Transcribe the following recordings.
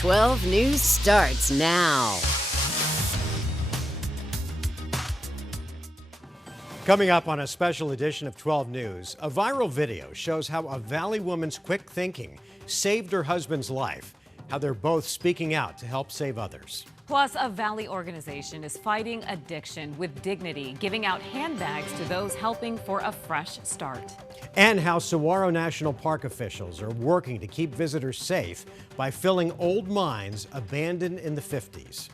12 News starts now. Coming up on a special edition of 12 News, a viral video shows how a Valley woman's quick thinking saved her husband's life, how they're both speaking out to help save others. Plus, a Valley organization is fighting addiction with dignity, giving out handbags to those helping for a fresh start. And how Saguaro National Park officials are working to keep visitors safe by filling old mines abandoned in the 50s.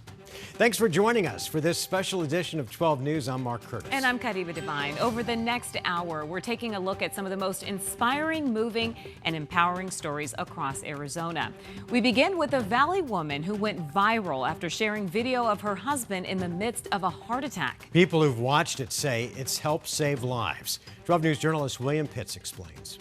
Thanks for joining us for this special edition of 12 News. I'm Mark Curtis. And I'm Kariba Devine. Over the next hour, we're taking a look at some of the most inspiring, moving, and empowering stories across Arizona. We begin with a Valley woman who went viral after sharing video of her husband in the midst of a heart attack. People who've watched it say it's helped save lives. 12 News journalist William Pitts explains.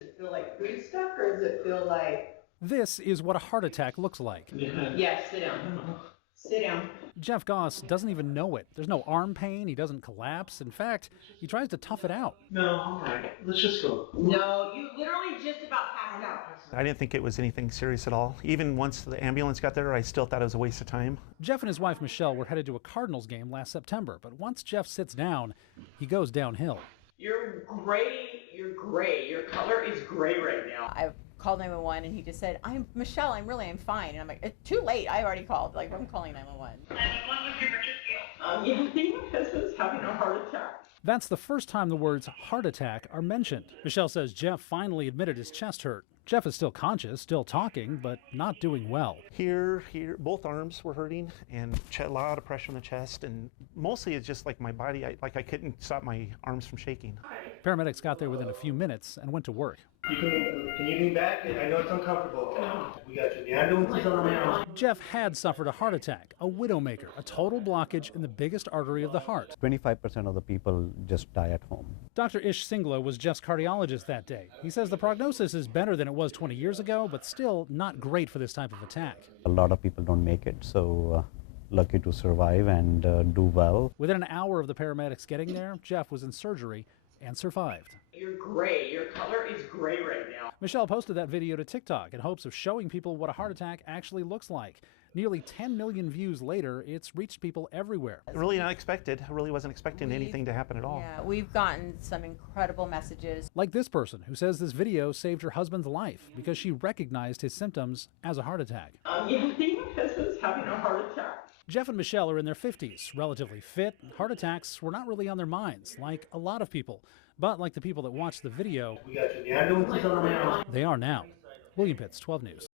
Does it feel like food stuff, or does it feel like... This is what a heart attack looks like. Yes, sit down. Sit down. Jeff Goss doesn't even know it. There's no arm pain. He doesn't collapse. In fact, he tries to tough it out. No, all right. Let's just go. No, you literally just about passed out. I didn't think it was anything serious at all. Even once the ambulance got there, I still thought it was a waste of time. Jeff and his wife, Michelle, were headed to a Cardinals game last September. But once Jeff sits down, he goes downhill. You're gray. You're gray. Your color is gray right now. I called 911 and he just said, I'm Michelle, I'm fine. And I'm like, it's too late. I already called. Like, I'm calling 911. 911 was your emergency. Yeah, I think my husband's having a heart attack. That's the first time the words heart attack are mentioned. Michelle says Jeff finally admitted his chest hurt. Jeff is still conscious, still talking, but not doing well. Here, both arms were hurting and a lot of pressure on the chest. And mostly it's just like my body, I couldn't stop my arms from shaking. Paramedics got there within a few minutes and went to work. Can you lean back? I know it's uncomfortable. We got you. The ambulance is on the way. Jeff had suffered a heart attack, a widowmaker, a total blockage in the biggest artery of the heart. 25% of the people just die at home. Dr. Ish Singla was Jeff's cardiologist that day. He says the prognosis is better than it was 20 years ago, but still not great for this type of attack. A lot of people don't make it, so lucky to survive and do well. Within an hour of the paramedics getting there, Jeff was in surgery and survived. You're gray. Your color is gray right now. Michelle posted that video to TikTok in hopes of showing people what a heart attack actually looks like. Nearly 10 million views later, it's reached people everywhere. Really unexpected. I really wasn't expecting anything to happen at all. Yeah, we've gotten some incredible messages. Like this person who says this video saved her husband's life because she recognized his symptoms as a heart attack. Yeah, I think my husband's having a heart attack. Jeff and Michelle are in their 50s, relatively fit. Heart attacks were not really on their minds, like a lot of people. But like the people that watched the video, We got you. The ambulance is on the way. they are now. William Pitts, 12 News.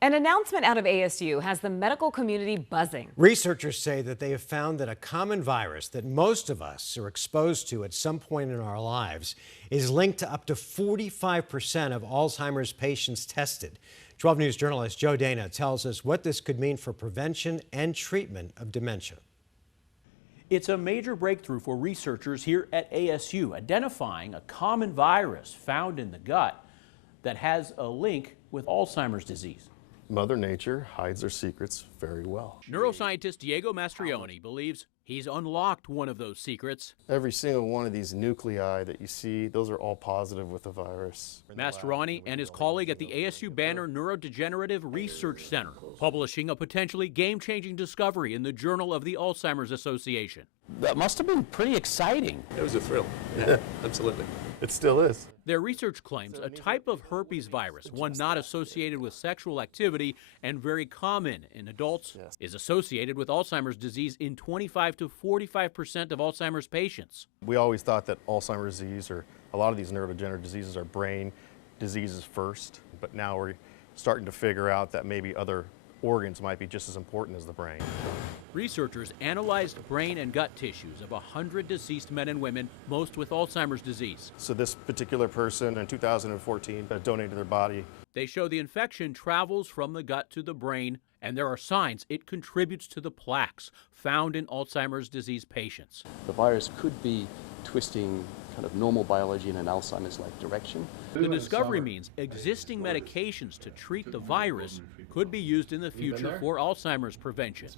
An announcement out of ASU has the medical community buzzing. Researchers say that they have found that a common virus that most of us are exposed to at some point in our lives is linked to up to 45% of Alzheimer's patients tested. 12 News journalist Joe Dana tells us what this could mean for prevention and treatment of dementia. It's a major breakthrough for researchers here at ASU, identifying a common virus found in the gut that has a link with Alzheimer's disease. Mother Nature hides her secrets very well. Neuroscientist Diego Mastrioni believes he's unlocked one of those secrets. Every single one of these nuclei that you see, those are all positive with the virus. Mastrioni and his colleague at the ASU Banner Neurodegenerative Research Center publishing a potentially game-changing discovery in the Journal of the Alzheimer's Association. That must have been pretty exciting. It was a thrill. Yeah, absolutely. It still is. Their research claims a type of herpes virus, one not associated with sexual activity and very common in adults, is associated with Alzheimer's disease in 25 to 45% of Alzheimer's patients. We always thought that Alzheimer's disease or a lot of these neurodegenerative diseases are brain diseases first, but now we're starting to figure out that maybe other organs might be just as important as the brain. Researchers analyzed brain and gut tissues of 100 deceased men and women, most with Alzheimer's disease. So this particular person in 2014 donated their body. They show the infection travels from the gut to the brain, and there are signs it contributes to the plaques found in Alzheimer's disease patients. The virus could be twisting kind of normal biology in an Alzheimer's-like direction. The discovery means existing medications to treat the virus could be used in the future for Alzheimer's prevention.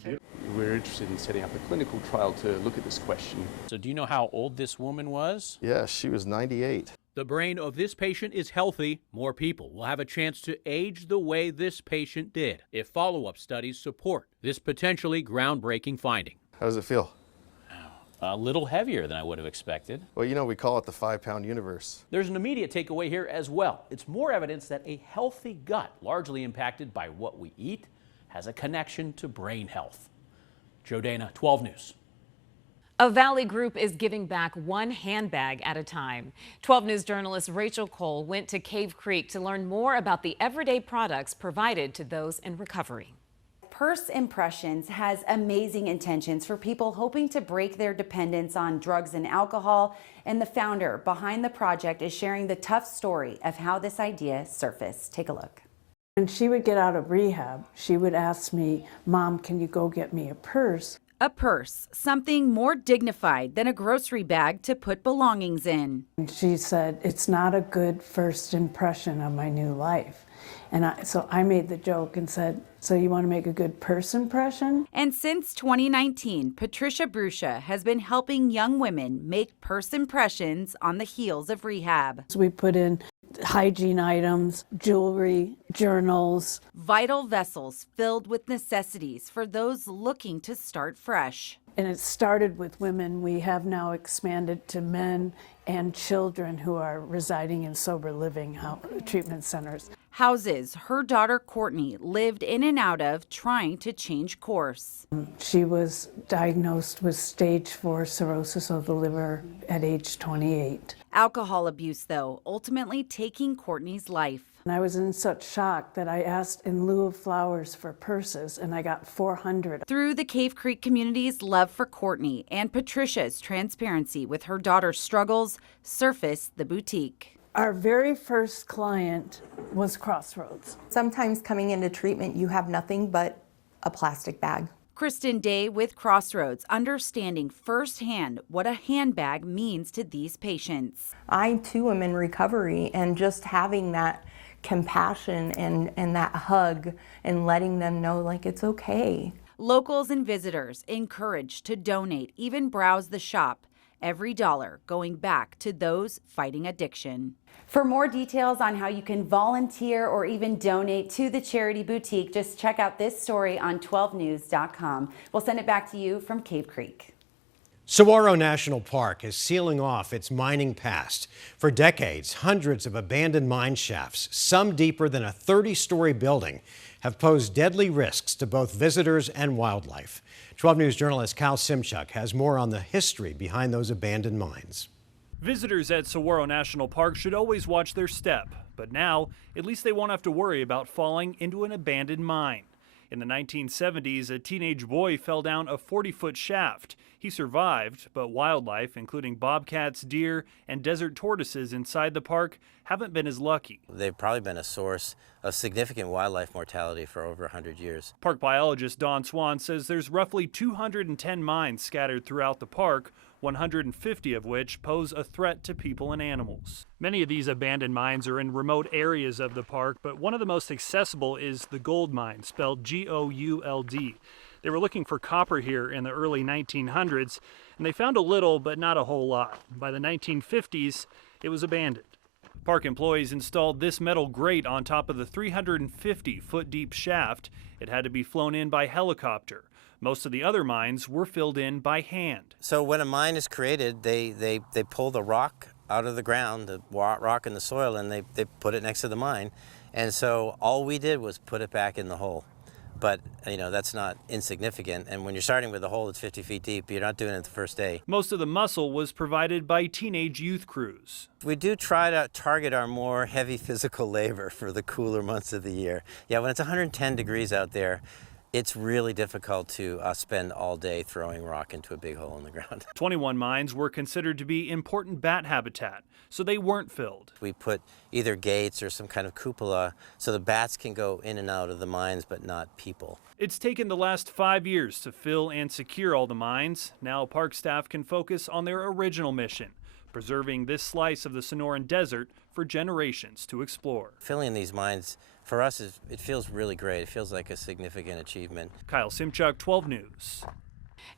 We're interested in setting up a clinical trial to look at this question. So do you know how old this woman was? Yeah, she was 98. The brain of this patient is healthy. More people will have a chance to age the way this patient did if follow-up studies support this potentially groundbreaking finding. How does it feel? A little heavier than I would have expected. Well, you know, we call it the 5-pound universe. There's an immediate takeaway here as well. It's more evidence that a healthy gut, largely impacted by what we eat, has a connection to brain health. Joe Dana, 12 News. A Valley group is giving back one handbag at a time. 12 News journalist Rachel Cole went to Cave Creek to learn more about the everyday products provided to those in recovery. Purse Impressions has amazing intentions for people hoping to break their dependence on drugs and alcohol, and the founder behind the project is sharing the tough story of how this idea surfaced. Take a look. When she would get out of rehab, she would ask me, "Mom, can you go get me a purse?" A purse, something more dignified than a grocery bag to put belongings in. And she said, "It's not a good first impression of my new life." And so I made the joke and said, "So you want to make a good purse impression?" And since 2019, Patricia Bruscia has been helping young women make purse impressions on the heels of rehab. So we put in hygiene items, jewelry, journals. Vital vessels filled with necessities for those looking to start fresh. And it started with women. We have now expanded to men and children who are residing in sober living treatment centers. Houses her daughter Courtney lived in and out of, trying to change course. She was diagnosed with stage 4 cirrhosis of the liver at age 28. Alcohol abuse, though, ultimately taking Courtney's life. And I was in such shock that I asked in lieu of flowers for purses, and I got 400. Through the Cave Creek community's love for Courtney and Patricia's transparency with her daughter's struggles, surfaced the boutique. Our very first client was Crossroads. Sometimes coming into treatment, you have nothing but a plastic bag. Kristen Day with Crossroads, understanding firsthand what a handbag means to these patients. I too am in recovery, and just having that compassion and that hug and letting them know like it's okay. Locals and visitors encouraged to donate, even browse the shop. Every dollar going back to those fighting addiction. For more details on how you can volunteer or even donate to the charity boutique, just check out this story on 12news.com. We'll send it back to you from Cave Creek. Saguaro National Park is sealing off its mining past. For decades, hundreds of abandoned mine shafts, some deeper than a 30-story building, have posed deadly risks to both visitors and wildlife. 12 News journalist Kyle Simchuk has more on the history behind those abandoned mines. Visitors at Saguaro National Park should always watch their step, but now at least they won't have to worry about falling into an abandoned mine. In the 1970s, a teenage boy fell down a 40-foot shaft. He survived, but wildlife, including bobcats, deer, and desert tortoises inside the park, haven't been as lucky. They've probably been a source of significant wildlife mortality for over 100 years. Park biologist Don Swan says there's roughly 210 mines scattered throughout the park, 150 of which pose a threat to people and animals. Many of these abandoned mines are in remote areas of the park, but one of the most accessible is the Gold Mine, spelled G-O-U-L-D. They were looking for copper here in the early 1900s, and they found a little, but not a whole lot. By the 1950s, it was abandoned. Park employees installed this metal grate on top of the 350-foot-deep shaft. It had to be flown in by helicopter. Most of the other mines were filled in by hand. So when a mine is created, they pull the rock out of the ground, the rock in the soil, and they put it next to the mine. And so all we did was put it back in the hole. But, you know, that's not insignificant. And when you're starting with a hole that's 50 feet deep, you're not doing it the first day. Most of the muscle was provided by teenage youth crews. We do try to target our more heavy physical labor for the cooler months of the year. Yeah, when it's 110 degrees out there, it's really difficult to spend all day throwing rock into a big hole in the ground. 21 mines were considered to be important bat habitat, so they weren't filled. We put either gates or some kind of cupola so the bats can go in and out of the mines, but not people. It's taken the last 5 years to fill and secure all the mines. Now park staff can focus on their original mission, preserving this slice of the Sonoran Desert for generations to explore. Filling these mines, for us, it feels really great. It feels like a significant achievement. Kyle Simchuk, 12 News.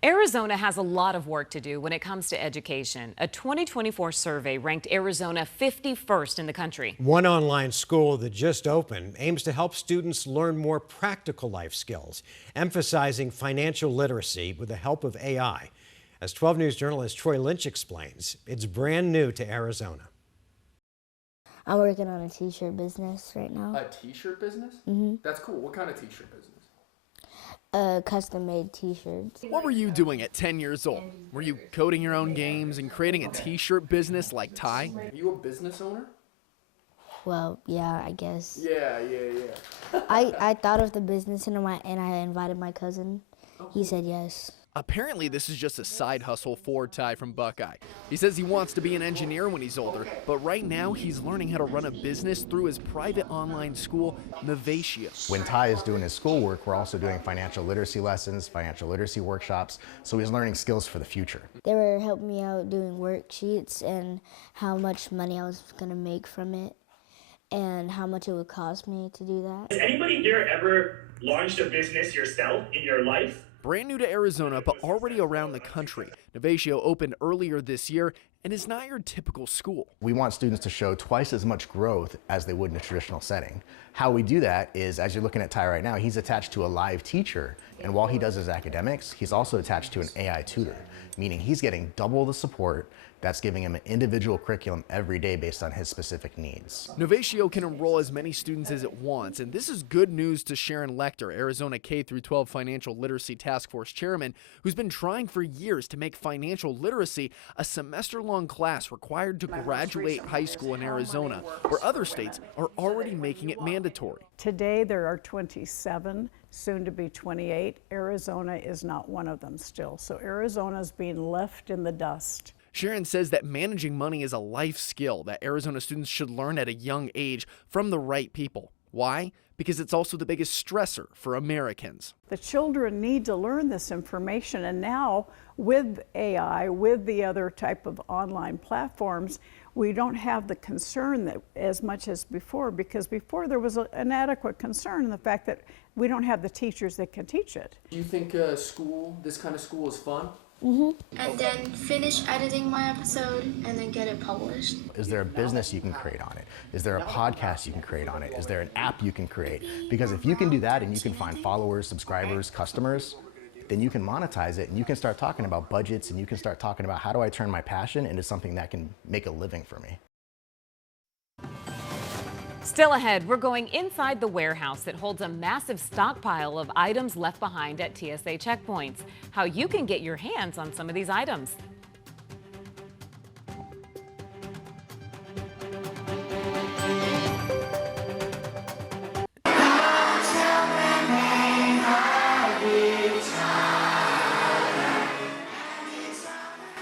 Arizona has a lot of work to do when it comes to education. A 2024 survey ranked Arizona 51st in the country. One online school that just opened aims to help students learn more practical life skills, emphasizing financial literacy with the help of AI. As 12 News journalist Troy Lynch explains, it's brand new to Arizona. I'm working on a t-shirt business right now. A t-shirt business? Mm-hmm. That's cool. What kind of t-shirt business? Custom-made t-shirts. What were you doing at 10 years old? Were you coding your own games and creating a t-shirt business like Ty? Are you a business owner? Well, yeah, I guess. Yeah. I thought of the business and I invited my cousin. He said yes. Apparently, this is just a side hustle for Ty from Buckeye. He says he wants to be an engineer when he's older, but right now he's learning how to run a business through his private online school, Novatio. When Ty is doing his schoolwork, we're also doing financial literacy lessons, financial literacy workshops, so he's learning skills for the future. They were helping me out doing worksheets and how much money I was going to make from it and how much it would cost me to do that. Has anybody here ever launched a business yourself in your life? Brand new to Arizona, but already around the country, Novatio opened earlier this year and is not your typical school. We want students to show twice as much growth as they would in a traditional setting. How we do that is, as you're looking at Ty right now, he's attached to a live teacher, and while he does his academics, he's also attached to an AI tutor, meaning he's getting double the support that's giving him an individual curriculum every day based on his specific needs. Novatio can enroll as many students as it wants, and this is good news to Sharon Lecter, Arizona K-12 Financial Literacy Task Force Chairman, who's been trying for years to make financial literacy a semester-long class required to graduate high school in Arizona, where other states are already making it mandatory. Today there are 27, soon to be 28. Arizona is not one of them still, so Arizona is being left in the dust. Sharon says that managing money is a life skill that Arizona students should learn at a young age from the right people. Why? Because it's also the biggest stressor for Americans. The children need to learn this information, and now with AI, with the other type of online platforms, we don't have the concern that as much as before, because before there was an adequate concern in the fact that we don't have the teachers that can teach it. Do you think this kind of school is fun? And then finish editing my episode and then get it published. Is there a business you can create on it? Is there a podcast you can create on it? Is there an app you can create? Because if you can do that and you can find followers, subscribers, customers, then you can monetize it and you can start talking about budgets and you can start talking about how do I turn my passion into something that can make a living for me. Still ahead, we're going inside the warehouse that holds a massive stockpile of items left behind at TSA checkpoints. How you can get your hands on some of these items.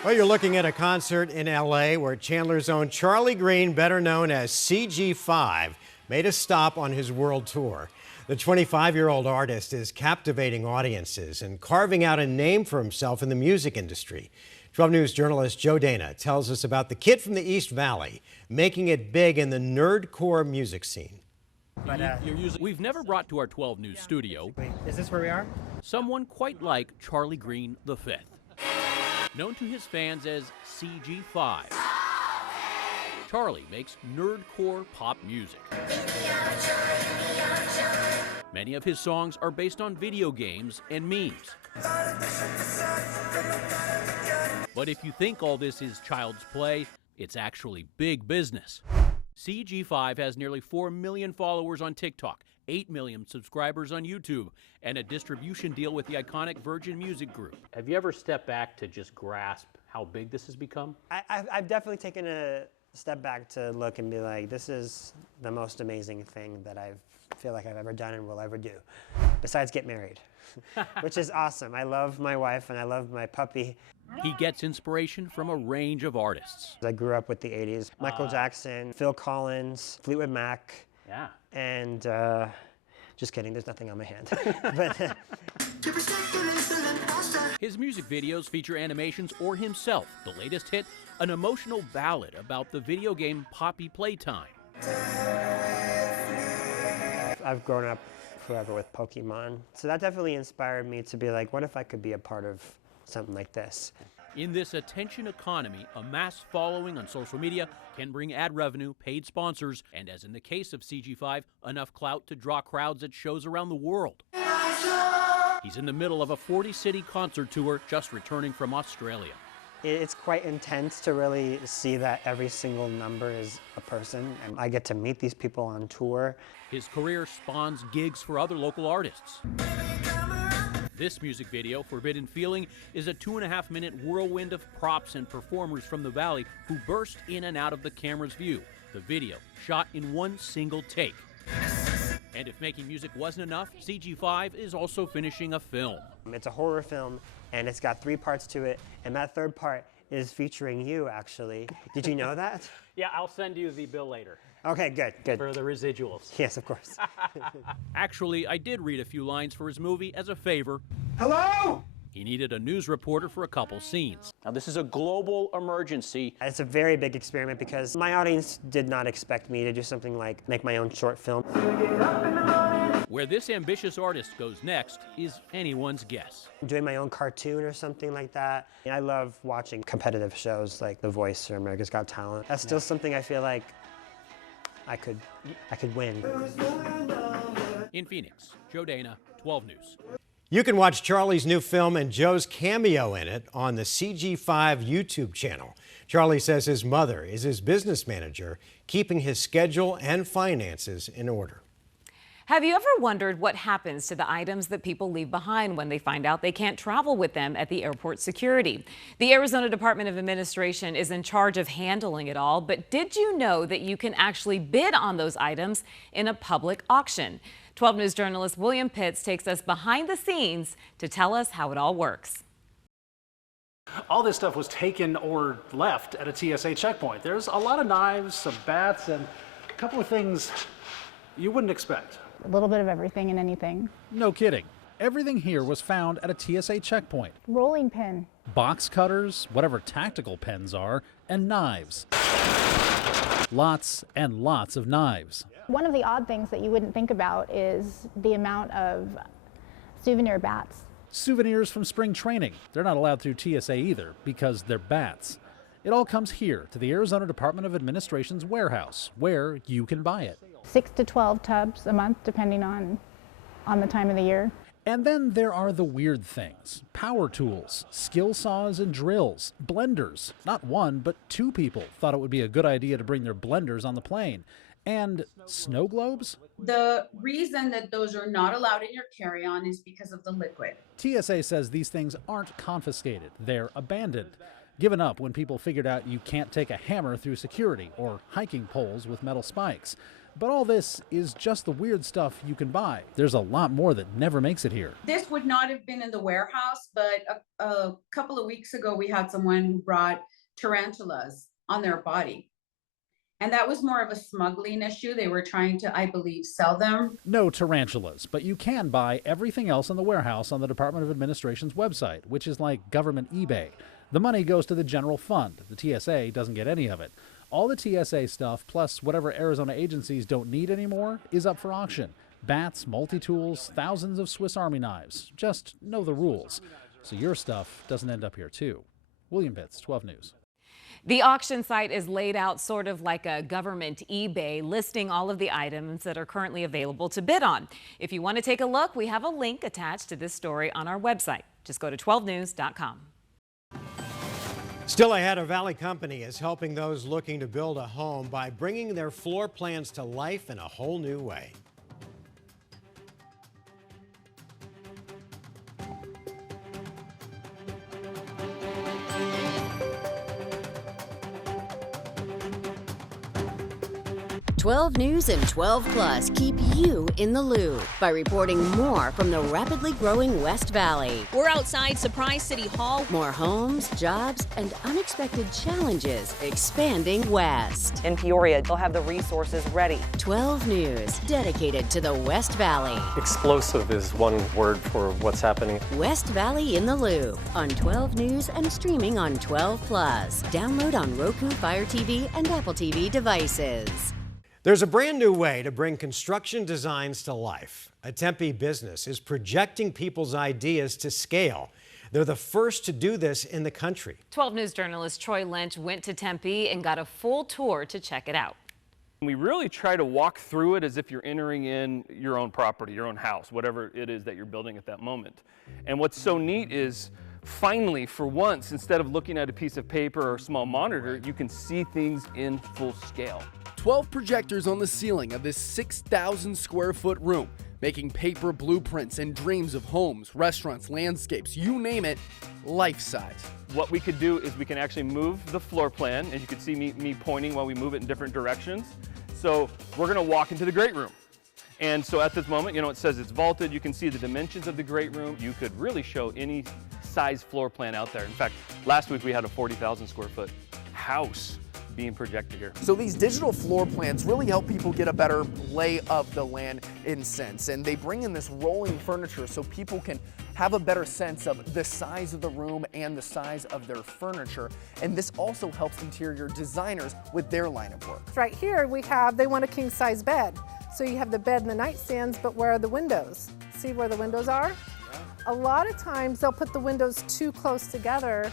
Well, you're looking at a concert in LA where Chandler's own Charlie Green, better known as CG5, made a stop on his world tour. The 25-year-old artist is captivating audiences and carving out a name for himself in the music industry. 12 News journalist Joe Dana tells us about the kid from the East Valley making it big in the nerdcore music scene. We've never brought to our 12 News studio. Wait, is this where we are? Someone quite like Charlie Green V, known to his fans as CG5. Charlie makes nerdcore pop music. Many of his songs are based on video games and memes. But if you think all this is child's play, it's actually big business. CG5 has nearly 4 million followers on TikTok, 8 million subscribers on YouTube, and a distribution deal with the iconic Virgin Music Group. Have you ever stepped back to just grasp how big this has become? I've definitely taken a step back to look and be like, this is the most amazing thing that I feel like I've ever done and will ever do, besides get married, which is awesome. I love my wife and I love my puppy. He gets inspiration from a range of artists. I grew up with the 80s. Michael Jackson, Phil Collins, Fleetwood Mac. Yeah. And just kidding, there's nothing on my hand. But, his music videos feature animations or himself. The latest hit, an emotional ballad about the video game Poppy Playtime. I've grown up forever with Pokemon. So that definitely inspired me to be like, what if I could be a part of something like this. In this attention economy, a mass following on social media can bring ad revenue, paid sponsors, and as in the case of CG5, enough clout to draw crowds at shows around the world. He's in the middle of a 40-city concert tour, just returning from Australia. It's quite intense to really see that every single number is a person, and I get to meet these people on tour. His career spawns gigs for other local artists. This music video, Forbidden Feeling, is a 2.5-minute whirlwind of props and performers from the Valley who burst in and out of the camera's view. The video, shot in one single take. And if making music wasn't enough, CG5 is also finishing a film. It's a horror film, and it's got 3 parts to it, and that 3rd part is featuring you, actually. Did you know that? Yeah, I'll send you the bill later. Okay, good. For the residuals. Yes, of course. Actually, I did read a few lines for his movie as a favor. Hello? He needed a news reporter for a couple scenes. Now, this is a global emergency. It's a very big experiment because my audience did not expect me to do something like make my own short film. Where this ambitious artist goes next is anyone's guess. Doing my own cartoon or something like that. I love watching competitive shows like The Voice or America's Got Talent. That's still something I feel like I could win. In Phoenix, Joe Dana, 12 News. You can watch Charlie's new film and Joe's cameo in it on the CG5 YouTube channel. Charlie says his mother is his business manager, keeping his schedule and finances in order. Have you ever wondered what happens to the items that people leave behind when they find out they can't travel with them at the airport security? The Arizona Department of Administration is in charge of handling it all, but did you know that you can actually bid on those items in a public auction? 12 News journalist William Pitts takes us behind the scenes to tell us how it all works. All this stuff was taken or left at a TSA checkpoint. There's a lot of knives, some bats, and a couple of things you wouldn't expect. A little bit of everything and anything. No kidding. Everything here was found at a TSA checkpoint. Rolling pin. Box cutters, whatever tactical pens are, and knives. Lots and lots of knives. One of the odd things that you wouldn't think about is the amount of souvenir bats. Souvenirs from spring training. They're not allowed through TSA either because they're bats. It all comes here to the Arizona Department of Administration's warehouse, where you can buy it. 6 to 12 tubs a month, depending on the time of the year. And then there are the weird things. Power tools, skill saws and drills, blenders. Not one, but 2 people thought it would be a good idea to bring their blenders on the plane. And snow globes? The reason that those are not allowed in your carry-on is because of the liquid. TSA says these things aren't confiscated. They're abandoned. Given up when people figured out you can't take a hammer through security or hiking poles with metal spikes. But all this is just the weird stuff you can buy. There's a lot more that never makes it here. This would not have been in the warehouse, but a couple of weeks ago we had someone who brought tarantulas on their body. And that was more of a smuggling issue. They were trying to, I believe, sell them. No tarantulas, but you can buy everything else in the warehouse on the Department of Administration's website, which is like government eBay. The money goes to the general fund. The TSA doesn't get any of it. All the TSA stuff, plus whatever Arizona agencies don't need anymore, is up for auction. Bats, multi-tools, thousands of Swiss Army knives. Just know the rules, so your stuff doesn't end up here too. William Pitts, 12 News. The auction site is laid out sort of like a government eBay, listing all of the items that are currently available to bid on. If you want to take a look, we have a link attached to this story on our website. Just go to 12news.com. Still ahead, a Valley company is helping those looking to build a home by bringing their floor plans to life in a whole new way. .12 News and 12 Plus keep you in the loop by reporting more from the rapidly growing West Valley. We're outside Surprise City Hall. More homes, jobs, and unexpected challenges expanding west. In Peoria, they'll have the resources ready. 12 News, dedicated to the West Valley. Explosive is one word for what's happening. West Valley in the Loop on 12 News and streaming on 12 Plus. Download on Roku, Fire TV, and Apple TV devices. There's a brand new way to bring construction designs to life. A Tempe business is projecting people's ideas to scale. They're the first to do this in the country. 12 News journalist Troy Lynch went to Tempe and got a full tour to check it out. We really try to walk through it as if you're entering in your own property, your own house, whatever it is that you're building at that moment. And what's so neat is finally, for once, instead of looking at a piece of paper or a small monitor, you can see things in full scale. 12 projectors on the ceiling of this 6,000 square foot room, making paper blueprints and dreams of homes, restaurants, landscapes, you name it, life-size. What we could do is we can actually move the floor plan, and you can see me pointing while we move it in different directions. So we're gonna walk into the great room. And so at this moment, it says it's vaulted. You can see the dimensions of the great room. You could really show any size floor plan out there. In fact, last week we had a 40,000 square foot house being projected here. So these digital floor plans really help people get a better lay of the land in sense, and they bring in this rolling furniture so people can have a better sense of the size of the room and the size of their furniture. And this also helps interior designers with their line of work. Right here they want a king size bed. So you have the bed and the nightstands, but where are the windows? See where the windows are? A lot of times they'll put the windows too close together,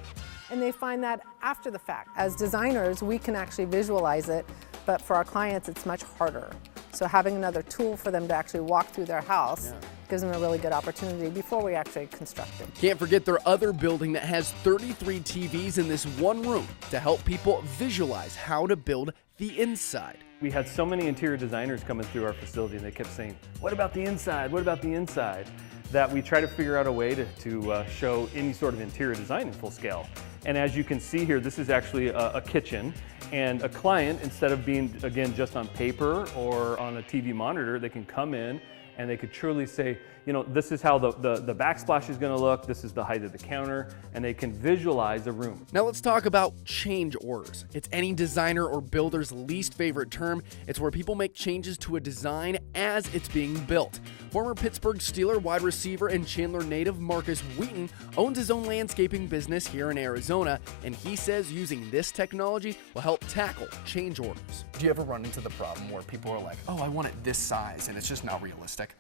and they find that after the fact. As designers, we can actually visualize it, but for our clients, it's much harder. So having another tool for them to actually walk through their house gives them a really good opportunity before we actually construct it. Can't forget their other building that has 33 TVs in this one room to help people visualize how to build the inside. We had so many interior designers coming through our facility, and they kept saying, what about the inside? What about the inside? That we try to figure out a way to show any sort of interior design in full scale. And as you can see here, this is actually a kitchen, and a client, instead of being, again, just on paper or on a TV monitor, they can come in and they could truly say, this is how the backsplash is gonna look, this is the height of the counter, and they can visualize a room. Now let's talk about change orders. It's any designer or builder's least favorite term. It's where people make changes to a design as it's being built. Former Pittsburgh Steeler wide receiver and Chandler native Marcus Wheaton owns his own landscaping business here in Arizona, and he says using this technology will help tackle change orders. Do you ever run into the problem where people are like, oh, I want it this size, and it's just not realistic?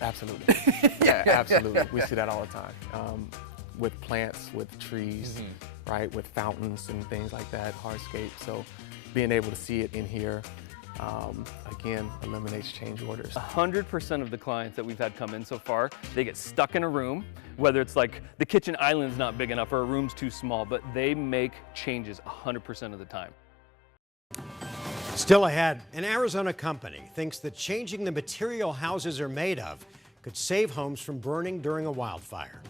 Absolutely. Yeah, absolutely. We see that all the time. With plants, with trees, right, with fountains and things like that, hardscape. So being able to see it in here, again, eliminates change orders. 100% of the clients that we've had come in so far, they get stuck in a room, whether it's like the kitchen island's not big enough or a room's too small, but they make changes 100% of the time. Still ahead, an Arizona company thinks that changing the material houses are made of could save homes from burning during a wildfire.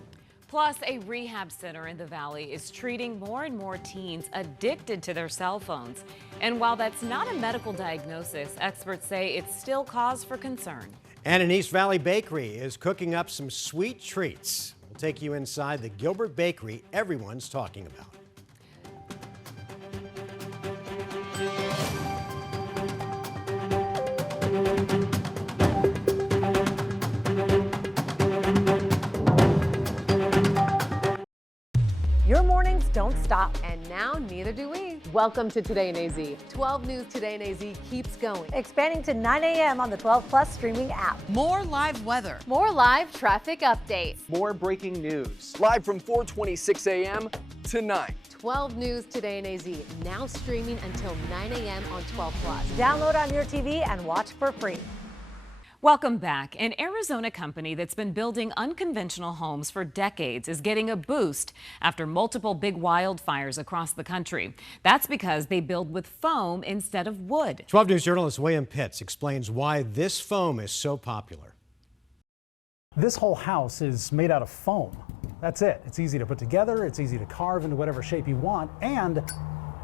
Plus, a rehab center in the valley is treating more and more teens addicted to their cell phones. And while that's not a medical diagnosis, experts say it's still cause for concern. And an East Valley bakery is cooking up some sweet treats. We'll take you inside the Gilbert Bakery everyone's talking about. Your mornings don't stop. And now neither do we. Welcome to Today in AZ. 12 News Today in AZ keeps going. Expanding to 9 a.m. on the 12 Plus streaming app. More live weather. More live traffic updates. More breaking news. Live from 4:26 a.m. to 9. 12 News Today in AZ, now streaming until 9 a.m. on 12 Plus. Download on your TV and watch for free. Welcome back. An Arizona company that's been building unconventional homes for decades is getting a boost after multiple big wildfires across the country. That's because they build with foam instead of wood. 12 News journalist William Pitts explains why this foam is so popular. This whole house is made out of foam. That's it. It's easy to put together, it's easy to carve into whatever shape you want, and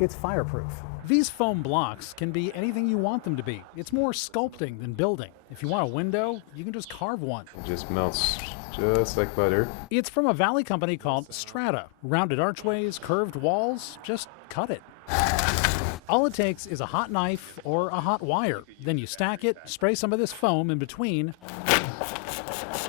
it's fireproof. These foam blocks can be anything you want them to be. It's more sculpting than building. If you want a window, you can just carve one. It just melts just like butter. It's from a valley company called Strata. Rounded archways, curved walls, just cut it. All it takes is a hot knife or a hot wire. Then you stack it, spray some of this foam in between,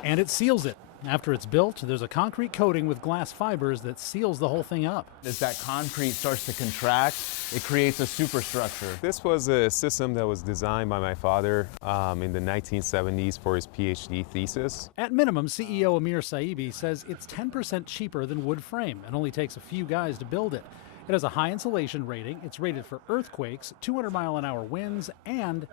and it seals it. After it's built, there's a concrete coating with glass fibers that seals the whole thing up. As that concrete starts to contract, it creates a superstructure. This was a system that was designed by my father in the 1970s for his PhD thesis. At minimum, CEO Amir Saibi says it's 10% cheaper than wood frame and only takes a few guys to build it. It has a high insulation rating, it's rated for earthquakes, 200-mile-an-hour winds, and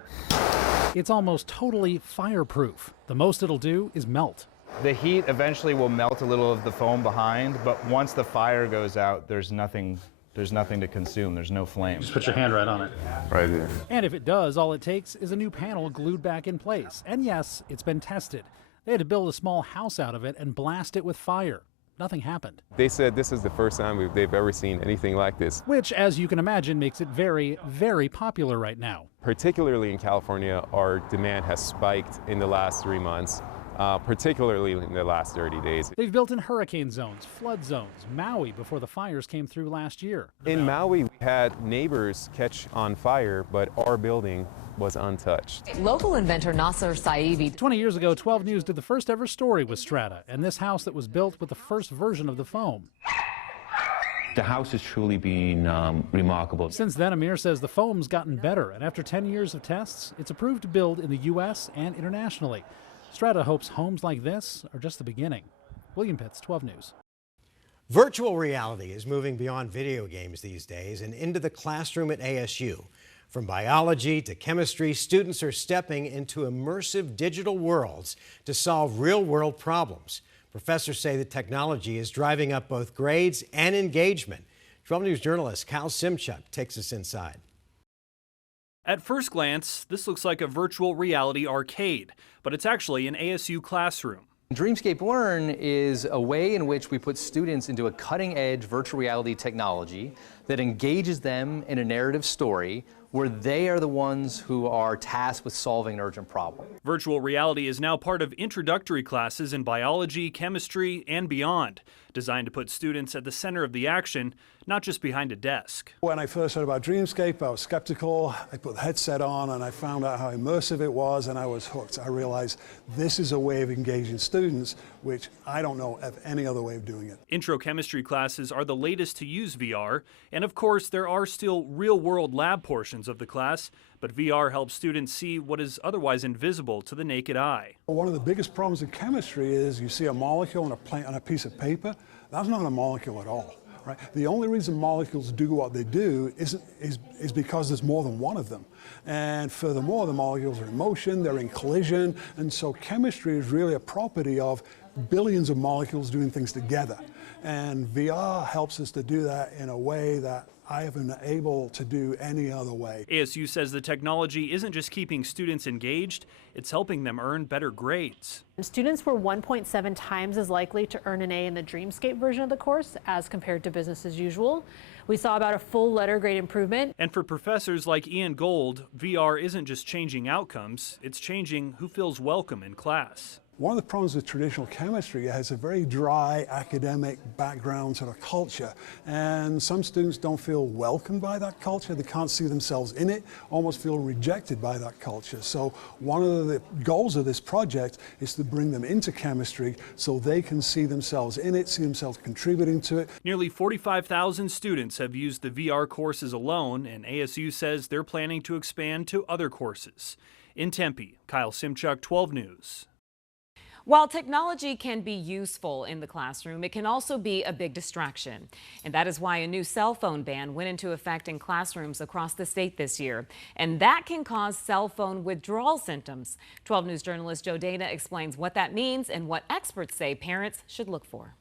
it's almost totally fireproof. The most it'll do is melt. The heat eventually will melt a little of the foam behind, but once the fire goes out, there's nothing to consume. There's no flame. Just put your hand right on it. Right there. And if it does, all it takes is a new panel glued back in place. And yes, it's been tested. They had to build a small house out of it and blast it with fire. Nothing happened. They said this is the first time they've ever seen anything like this. Which, as you can imagine, makes it very, very popular right now. Particularly in California, our demand has spiked in the last 3 months. Particularly in the last 30 days. They've built in hurricane zones, flood zones, Maui before the fires came through last year. In Maui, we had neighbors catch on fire, but our building was untouched. Local inventor Nasser Saibi. 20 years ago, 12 News did the first ever story with Strata and this house that was built with the first version of the foam. The house has truly been remarkable. Since then, Amir says the foam's gotten better, and after 10 years of tests, it's approved to build in the U.S. and internationally. Strata hopes homes like this are just the beginning. William Pitts, 12 News. Virtual reality is moving beyond video games these days and into the classroom at ASU. From biology to chemistry, students are stepping into immersive digital worlds to solve real-world problems. Professors say the technology is driving up both grades and engagement. 12 News journalist Kyle Simchuk takes us inside. At first glance, this looks like a virtual reality arcade, but it's actually an ASU classroom. Dreamscape Learn is a way in which we put students into a cutting-edge virtual reality technology that engages them in a narrative story where they are the ones who are tasked with solving an urgent problem. Virtual reality is now part of introductory classes in biology, chemistry, and beyond, designed to put students at the center of the action, not just behind a desk. When I first heard about Dreamscape, I was skeptical. I put the headset on and I found out how immersive it was, and I was hooked. I realized this is a way of engaging students, which I don't know of any other way of doing it. Intro chemistry classes are the latest to use VR, and of course there are still real-world lab portions of the class, but VR helps students see what is otherwise invisible to the naked eye. One of the biggest problems in chemistry is you see a molecule on a piece of paper. That's not a molecule at all. Right? The only reason molecules do what they do is because there's more than one of them. And furthermore, the molecules are in motion, they're in collision, and so chemistry is really a property of billions of molecules doing things together. And VR helps us to do that in a way that I haven't been able to do any other way. ASU says the technology isn't just keeping students engaged, it's helping them earn better grades. Students were 1.7 times as likely to earn an A in the Dreamscape version of the course as compared to business as usual. We saw about a full letter grade improvement. And for professors like Ian Gold, VR isn't just changing outcomes, it's changing who feels welcome in class. One of the problems with traditional chemistry has a very dry academic background sort of culture, and some students don't feel welcomed by that culture. They can't see themselves in it, almost feel rejected by that culture. So one of the goals of this project is to bring them into chemistry so they can see themselves in it, see themselves contributing to it. Nearly 45,000 students have used the VR courses alone, and ASU says they're planning to expand to other courses. In Tempe, Kyle Simchuk, 12 News. While technology can be useful in the classroom, it can also be a big distraction. And that is why a new cell phone ban went into effect in classrooms across the state this year. And that can cause cell phone withdrawal symptoms. 12 News journalist Joe Dana explains what that means and what experts say parents should look for.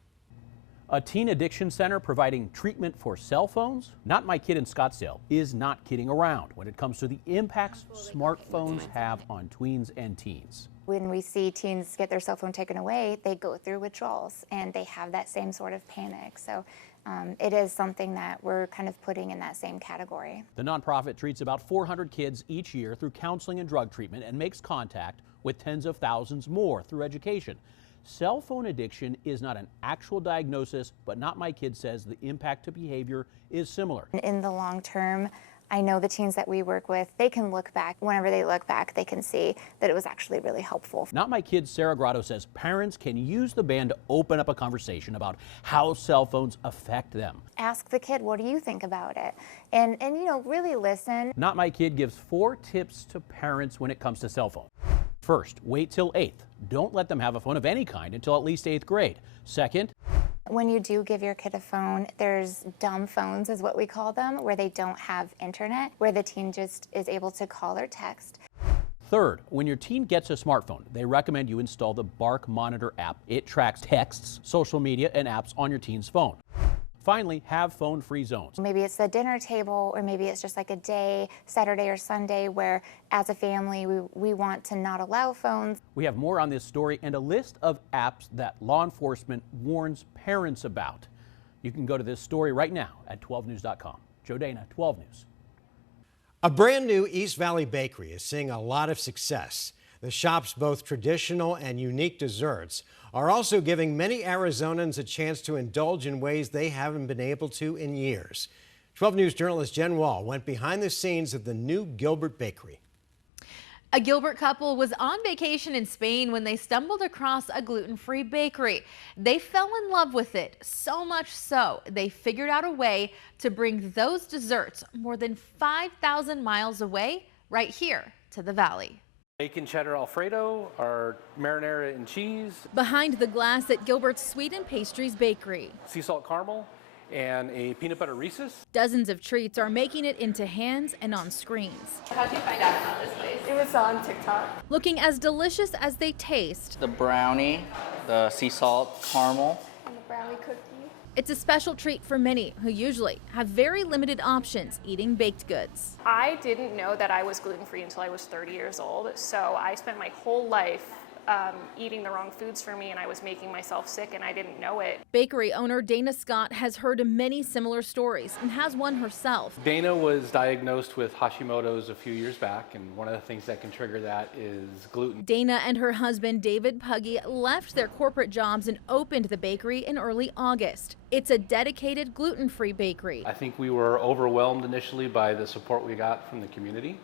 A teen addiction center providing treatment for cell phones? Not My Kid in Scottsdale is not kidding around when it comes to the impacts smartphones have on tweens and teens. When we see teens get their cell phone taken away, they go through withdrawals and they have that same sort of panic. So it is something that we're kind of putting in that same category. The nonprofit treats about 400 kids each year through counseling and drug treatment and makes contact with tens of thousands more through education. Cell phone addiction is not an actual diagnosis, but Not My Kid says the impact to behavior is similar. In the long term, I know the teens that we work with, they can look back. Whenever they look back, they can see that it was actually really helpful. Not My Kids' Sarah Grotto says parents can use the band to open up a conversation about how cell phones affect them. Ask the kid, what do you think about it? And you know, really listen. Not My Kid gives 4 tips to parents when it comes to cell phones. First, wait till 8th. Don't let them have a phone of any kind until at least 8th grade. Second, when you do give your kid a phone, there's dumb phones is what we call them, where they don't have internet, where the teen just is able to call or text. third, when your teen gets a smartphone, they recommend you install the Bark Monitor app. It tracks texts, social media, and apps on your teen's phone. Finally, have phone-free zones. Maybe it's the dinner table, or maybe it's just like a day, Saturday or Sunday, where as a family we want to not allow phones. We have more on this story and a list of apps that law enforcement warns parents about. You can go to this story right now at 12news.com. Joe Dana, 12 News. A brand new East Valley bakery is seeing a lot of success. The shop's both traditional and unique desserts are also giving many Arizonans a chance to indulge in ways they haven't been able to in years. 12 News journalist Jen Wall went behind the scenes of the new Gilbert Bakery. A Gilbert couple was on vacation in Spain when they stumbled across a gluten-free bakery. They fell in love with it, so much so they figured out a way to bring those desserts more than 5,000 miles away right here to the valley. Bacon cheddar Alfredo, our marinara and cheese. Behind the glass at Gilbert's Sweet and Pastries Bakery. Sea salt caramel and a peanut butter Reese's. Dozens of treats are making it into hands and on screens. How did you find out about this place? It was on TikTok. Looking as delicious as they taste. The brownie, the sea salt caramel. And the brownie cookie. It's a special treat for many who usually have very limited options eating baked goods. I didn't know that I was gluten-free until I was 30 years old, so I spent my whole life eating the wrong foods for me, and I was making myself sick and I didn't know it. Bakery owner Dana Scott has heard many similar stories and has one herself. Dana was diagnosed with Hashimoto's a few years back, and one of the things that can trigger that is gluten. Dana and her husband David Puggy left their corporate jobs and opened the bakery in early August. It's a dedicated gluten-free bakery. I think we were overwhelmed initially by the support we got from the community.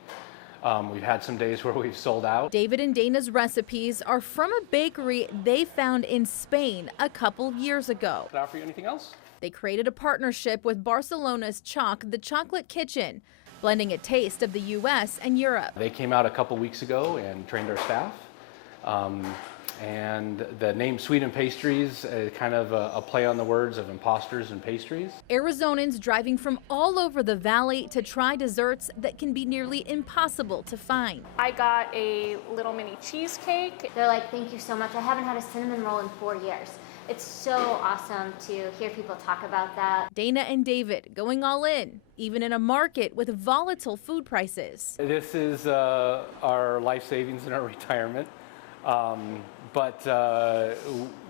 We've had some days where we've sold out. David and Dana's recipes are from a bakery they found in Spain a couple years ago. Can I offer you anything else? They created a partnership with Barcelona's Choc, the Chocolate Kitchen, blending a taste of the U.S. and Europe. They came out a couple weeks ago and trained our staff. And the name Sweet and Pastries is kind of a play on the words of imposters and pastries. Arizonans driving from all over the valley to try desserts that can be nearly impossible to find. I got a little mini cheesecake. They're like, thank you so much. I haven't had a cinnamon roll in 4 years. It's so awesome to hear people talk about that. Dana and David going all in, even in a market with volatile food prices. This is our life savings and our retirement. But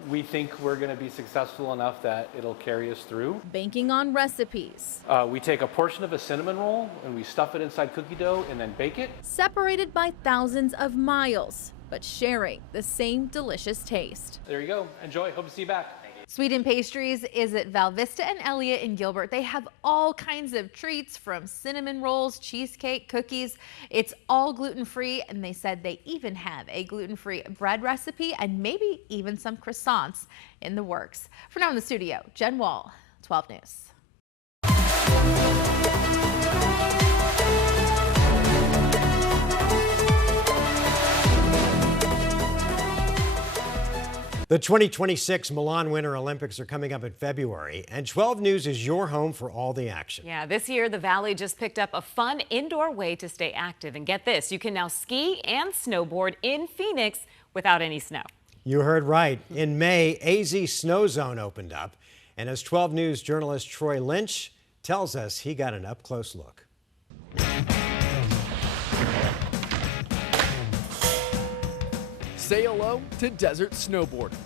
we think we're going to be successful enough that it'll carry us through. Banking on recipes. We take a portion of a cinnamon roll and we stuff it inside cookie dough and then bake it. Separated by thousands of miles, but sharing the same delicious taste. There you go. Enjoy. Hope to see you back. Sweet and Pastries is at Val Vista and Elliott in Gilbert. They have all kinds of treats from cinnamon rolls, cheesecake, cookies. It's all gluten-free, and they said they even have a gluten-free bread recipe and maybe even some croissants in the works. For now in the studio, Jen Wall, 12 News. The 2026 Milan Winter Olympics are coming up in February, and 12 News is your home for all the action. Yeah, this year the Valley just picked up a fun indoor way to stay active. And get this, you can now ski and snowboard in Phoenix without any snow. You heard right. In May, AZ Snow Zone opened up, and as 12 News journalist Troy Lynch tells us, he got an up-close look. Say hello to desert snowboarding.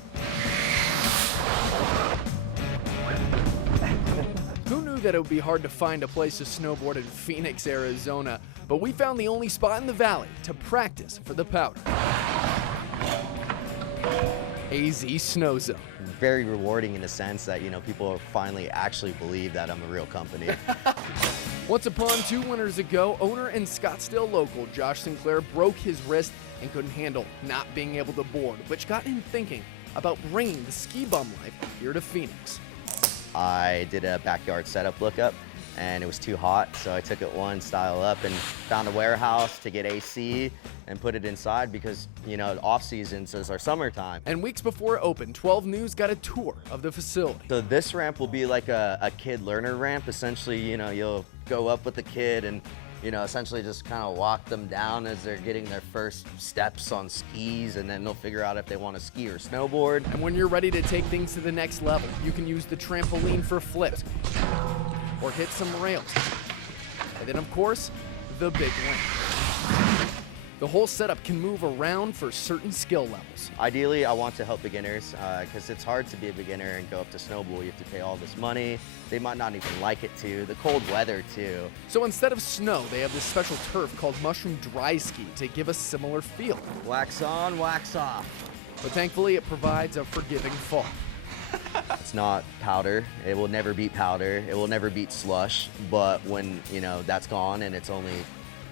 Who knew that it would be hard to find a place to snowboard in Phoenix, Arizona? But we found the only spot in the valley to practice for the powder. AZ Snow Zone. Very rewarding in the sense that, people finally actually believe that I'm a real company. Once upon 2 winters ago, owner and Scottsdale local Josh Sinclair broke his wrist and couldn't handle not being able to board, which got him thinking about bringing the ski bum life here to Phoenix. I did a backyard setup lookup, and it was too hot, so I took it one style up and found a warehouse to get AC and put it inside because, you know, off seasons is our summertime. And weeks before it opened, 12 News got a tour of the facility. So this ramp will be like a kid learner ramp. Essentially, you know, you'll go up with the kid and, you know, essentially just kind of walk them down as they're getting their first steps on skis, and then they'll figure out if they want to ski or snowboard. And when you're ready to take things to the next level, you can use the trampoline for flips or hit some rails. And then, of course, the big ramp. The whole setup can move around for certain skill levels. Ideally, I want to help beginners because it's hard to be a beginner and go up to snowball. You have to pay all this money. They might not even like it too. The cold weather too. So instead of snow, they have this special turf called mushroom dry ski to give a similar feel. Wax on, wax off. But thankfully, it provides a forgiving fall. It's not powder. It will never beat powder. It will never beat slush. But when, you know, that's gone and it's only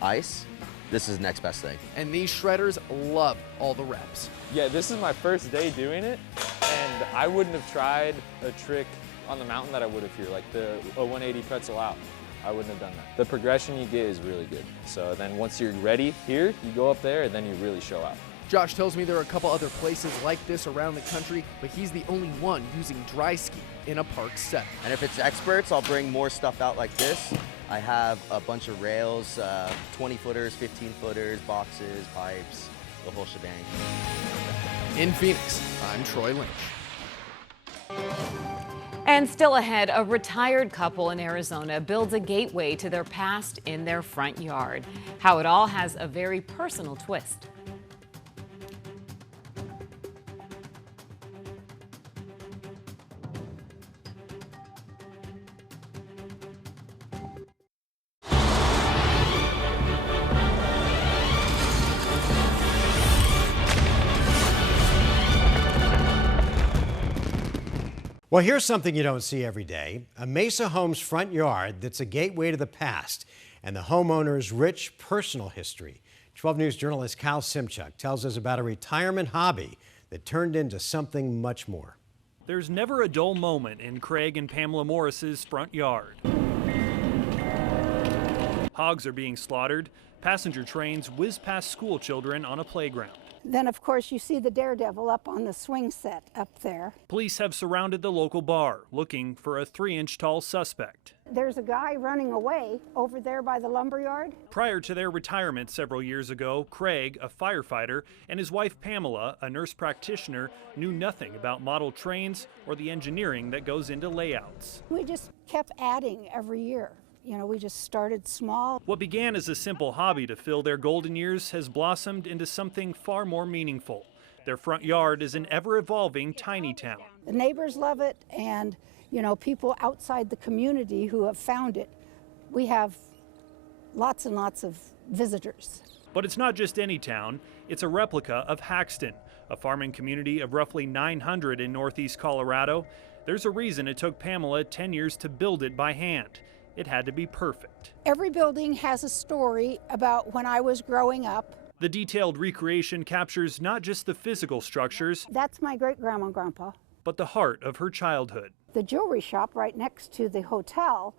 ice, this is the next best thing. And these shredders love all the reps. Yeah, this is my first day doing it, and I wouldn't have tried a trick on the mountain that I would have here, like a 180 pretzel out. I wouldn't have done that. The progression you get is really good. So then once you're ready here, you go up there and then you really show out. Josh tells me there are a couple other places like this around the country, but he's the only one using dry ski in a park setting. And if it's experts, I'll bring more stuff out like this. I have a bunch of rails, 20-footers, 15-footers, boxes, pipes, the whole shebang. In Phoenix, I'm Troy Lynch. And still ahead, a retired couple in Arizona builds a gateway to their past in their front yard. How it all has a very personal twist. Well, here's something you don't see every day. A Mesa home's front yard that's a gateway to the past and the homeowner's rich personal history. 12 News journalist Kyle Simchuk tells us about a retirement hobby that turned into something much more. There's never a dull moment in Craig and Pamela Morris's front yard. Hogs are being slaughtered. Passenger trains whiz past school children on a playground. Then, of course, you see the Daredevil up on the swing set up there. Police have surrounded the local bar, looking for a 3-inch tall suspect. There's a guy running away over there by the lumberyard. Prior to their retirement several years ago, Craig, a firefighter, and his wife Pamela, a nurse practitioner, knew nothing about model trains or the engineering that goes into layouts. We just kept adding every year. You know, we just started small. What began as a simple hobby to fill their golden years has blossomed into something far more meaningful. Their front yard is an ever-evolving tiny town. The neighbors love it, and, you know, people outside the community who have found it. We have lots and lots of visitors. But it's not just any town. It's a replica of Haxton, a farming community of roughly 900 in northeast Colorado. There's a reason it took Pamela 10 years to build it by hand. It had to be perfect. Every building has a story about when I was growing up. The detailed recreation captures not just the physical structures. That's my great-grandma and grandpa. But the heart of her childhood. The jewelry shop right next to the hotel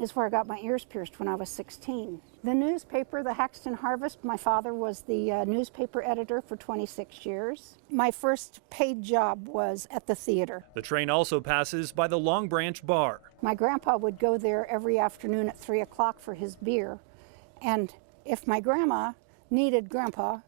is where I got my ears pierced when I was 16. The newspaper, the Haxton Harvest, my father was the newspaper editor for 26 years. My first paid job was at the theater. The train also passes by the Long Branch Bar. My grandpa would go there every afternoon at 3 o'clock for his beer. And if my grandma needed grandpa,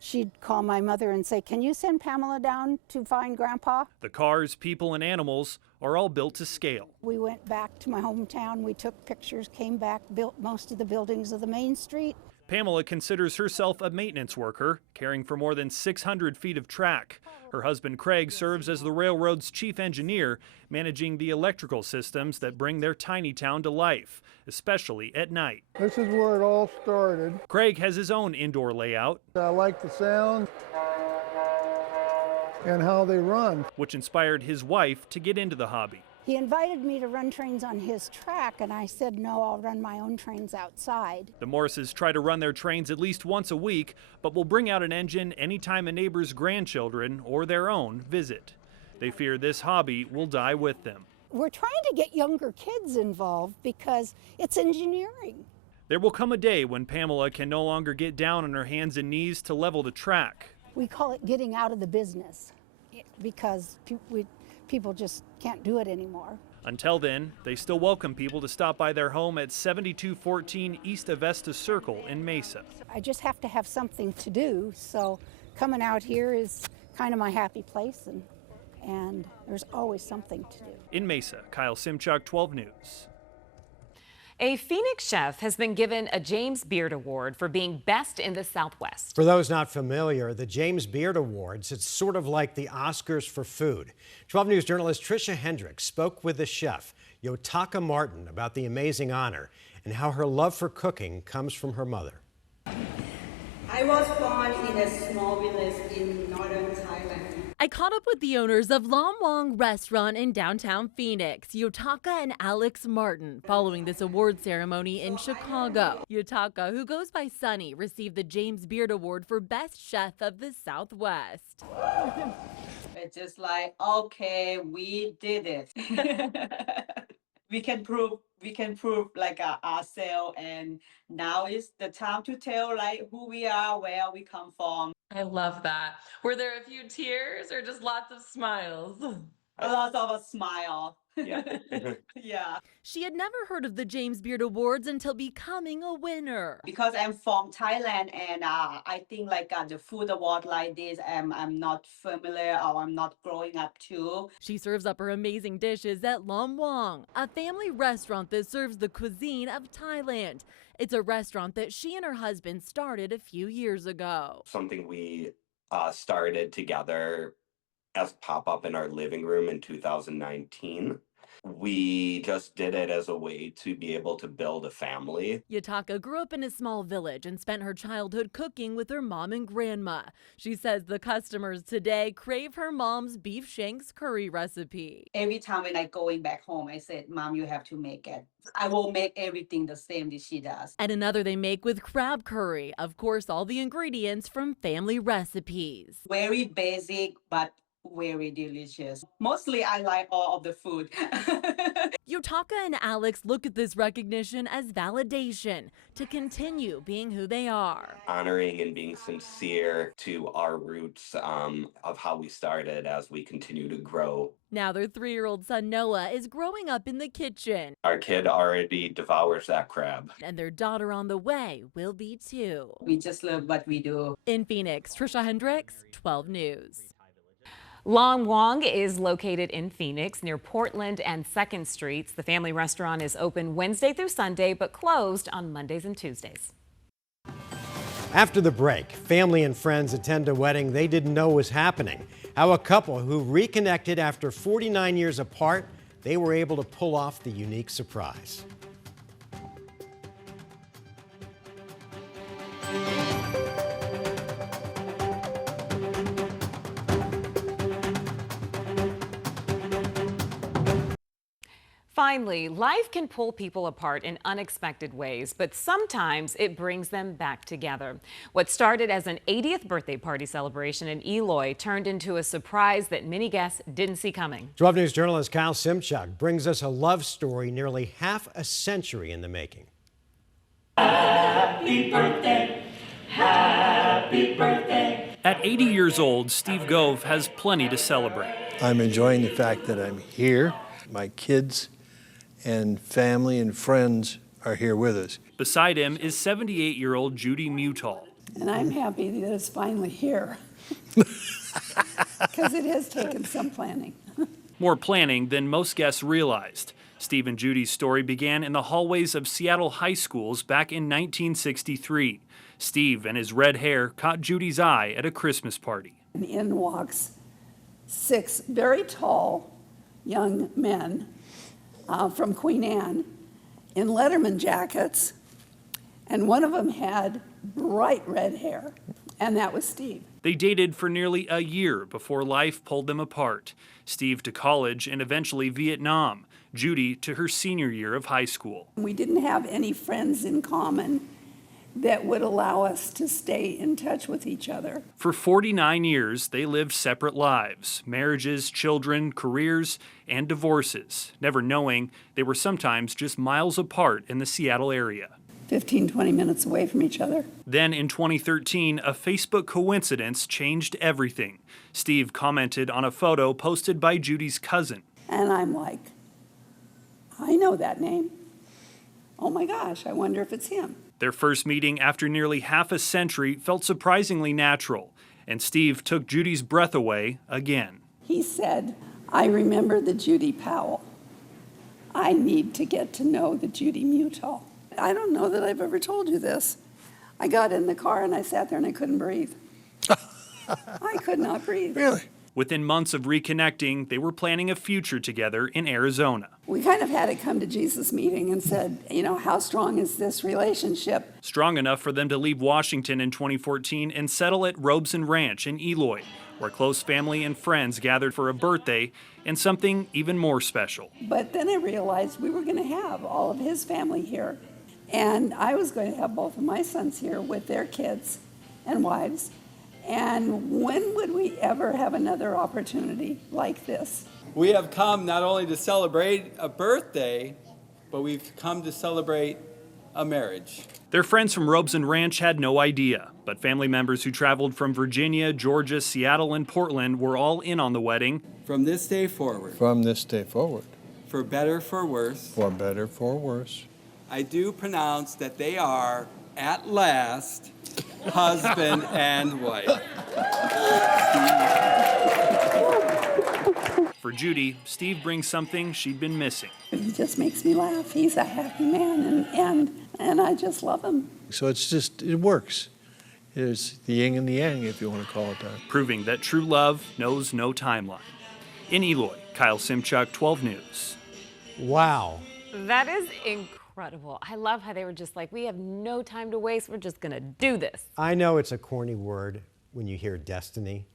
she'd call my mother and say, "Can you send Pamela down to find grandpa?" The cars, people, and animals are all built to scale. We went back to my hometown, we took pictures, came back, built most of the buildings of the main street. Pamela considers herself a maintenance worker, caring for more than 600 feet of track. Her husband Craig serves as the railroad's chief engineer, managing the electrical systems that bring their tiny town to life, especially at night. This is where it all started. Craig has his own indoor layout. I like the sound and how they run. Which inspired his wife to get into the hobby. He invited me to run trains on his track, and I said, no, I'll run my own trains outside. The Morrises try to run their trains at least once a week, but will bring out an engine anytime a neighbor's grandchildren or their own visit. They fear this hobby will die with them. We're trying to get younger kids involved because it's engineering. There will come a day when Pamela can no longer get down on her hands and knees to level the track. We call it getting out of the business because people just can't do it anymore. Until then, they still welcome people to stop by their home at 7214 East Avesta Circle in Mesa. I just have to have something to do, so coming out here is kind of my happy place, and there's always something to do. In Mesa, Kyle Simchuk, 12 News. A Phoenix chef has been given a James Beard Award for being best in the Southwest. For those not familiar, the James Beard Awards, it's sort of like the Oscars for food. 12 News journalist Tricia Hendricks spoke with the chef, Yotaka Martin, about the amazing honor and how her love for cooking comes from her mother. I was born in a small village in northern Thailand. I caught up with the owners of Lam Wong restaurant in downtown Phoenix, Yotaka and Alex Martin, following this award ceremony in Chicago. Yotaka, who goes by Sunny, received the James Beard Award for Best Chef of the Southwest. It's just like, okay, we did it. we can prove like ourselves, and now is the time to tell like who we are, where we come from. I love that. Were there a few tears or just lots of smiles? A lot of a smile. Yeah. Yeah. She had never heard of the James Beard Awards until becoming a winner. Because I'm from Thailand, and I think like the food award like this, I'm not familiar, or I'm not growing up to. She serves up her amazing dishes at Lam Wong, a family restaurant that serves the cuisine of Thailand. It's a restaurant that she and her husband started a few years ago. Something we started together as pop-up in our living room in 2019. We just did it as a way to be able to build a family. Yotaka grew up in a small village and spent her childhood cooking with her mom and grandma. She says the customers today crave her mom's beef shanks curry recipe. Every time when I going back home, I said, Mom, you have to make it. I will make everything the same that she does. And another they make with crab curry. Of course, all the ingredients from family recipes. Very basic, but very delicious. Mostly I like all of the food. Yotaka and Alex look at this recognition as validation to continue being who they are. Honoring and being sincere to our roots of how we started as we continue to grow. Now their 3-year-old son Noah is growing up in the kitchen. Our kid already devours that crab. And their daughter on the way will be too. We just love what we do. In Phoenix, Tricia Hendricks, 12 News. Lam Wong is located in Phoenix near Portland and 2nd Streets. The family restaurant is open Wednesday through Sunday, but closed on Mondays and Tuesdays. After the break, family and friends attend a wedding they didn't know was happening. How a couple who reconnected after 49 years apart, they were able to pull off the unique surprise. Finally, life can pull people apart in unexpected ways, but sometimes it brings them back together. What started as an 80th birthday party celebration in Eloy turned into a surprise that many guests didn't see coming. 12 News journalist Kyle Simchuk brings us a love story nearly half a century in the making. Happy birthday, happy birthday. At 80 years old, Steve Gove has plenty to celebrate. I'm enjoying the fact that I'm here. My kids and family and friends are here with us. Beside him is 78-year-old Judy Mutall. And I'm happy that it's finally here, because it has taken some planning. More planning than most guests realized. Steve and Judy's story began in the hallways of Seattle high schools back in 1963. Steve and his red hair caught Judy's eye at a Christmas party. And in walks 6 very tall young men from Queen Anne in Letterman jackets, and one of them had bright red hair, and that was Steve. They dated for nearly a year before life pulled them apart. Steve to college and eventually Vietnam. Judy to her senior year of high school. We didn't have any friends in common that would allow us to stay in touch with each other. For 49 years, they lived separate lives, marriages, children, careers, and divorces, never knowing they were sometimes just miles apart in the Seattle area. 15, 20 minutes away from each other. Then in 2013, a Facebook coincidence changed everything. Steve commented on a photo posted by Judy's cousin. And I'm like, I know that name. Oh my gosh, I wonder if it's him. Their first meeting after nearly half a century felt surprisingly natural, and Steve took Judy's breath away again. He said, I remember the Judy Powell. I need to get to know the Judy Mutall. I don't know that I've ever told you this. I got in the car and I sat there and I couldn't breathe. I could not breathe. Really? Within months of reconnecting, they were planning a future together in Arizona. We kind of had a come to Jesus meeting and said, how strong is this relationship? Strong enough for them to leave Washington in 2014 and settle at Robeson Ranch in Eloy, where close family and friends gathered for a birthday and something even more special. But then I realized we were going to have all of his family here. And I was going to have both of my sons here with their kids and wives. And when would we ever have another opportunity like this? We have come not only to celebrate a birthday, but we've come to celebrate a marriage. Their friends from Robeson Ranch had no idea, but family members who traveled from Virginia, Georgia, Seattle, and Portland were all in on the wedding. From this day forward. From this day forward. For better, for worse. For better, for worse. I do pronounce that they are, at last, husband and wife. For Judy, Steve brings something she'd been missing. He just makes me laugh. He's a happy man, and I just love him. So it works. There's the yin and the yang, if you want to call it that. Proving that true love knows no timeline. In Eloy, Kyle Simchuk, 12 News. Wow. That is incredible. I love how they were just like, we have no time to waste. We're just going to do this. I know it's a corny word when you hear destiny,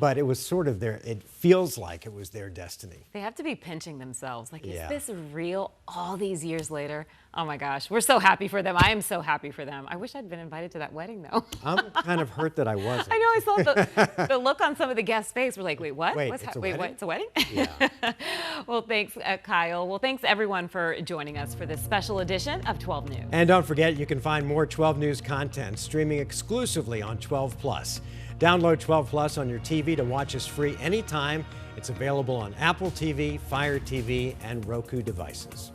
but it was sort of it feels like it was their destiny. They have to be pinching themselves. Like, Yeah. Is this real all these years later? Oh my gosh, we're so happy for them. I am so happy for them. I wish I'd been invited to that wedding though. I'm kind of hurt that I wasn't. I know, I saw the look on some of the guests' face. We're like, wait, what? Wait, What's it's a wait, wedding? what? It's a wedding? Yeah. Well, thanks, Kyle. Well, thanks everyone for joining us for this special edition of 12 News. And don't forget, you can find more 12 News content streaming exclusively on 12 Plus. Download 12 Plus on your TV to watch us free anytime. It's available on Apple TV, Fire TV, and Roku devices.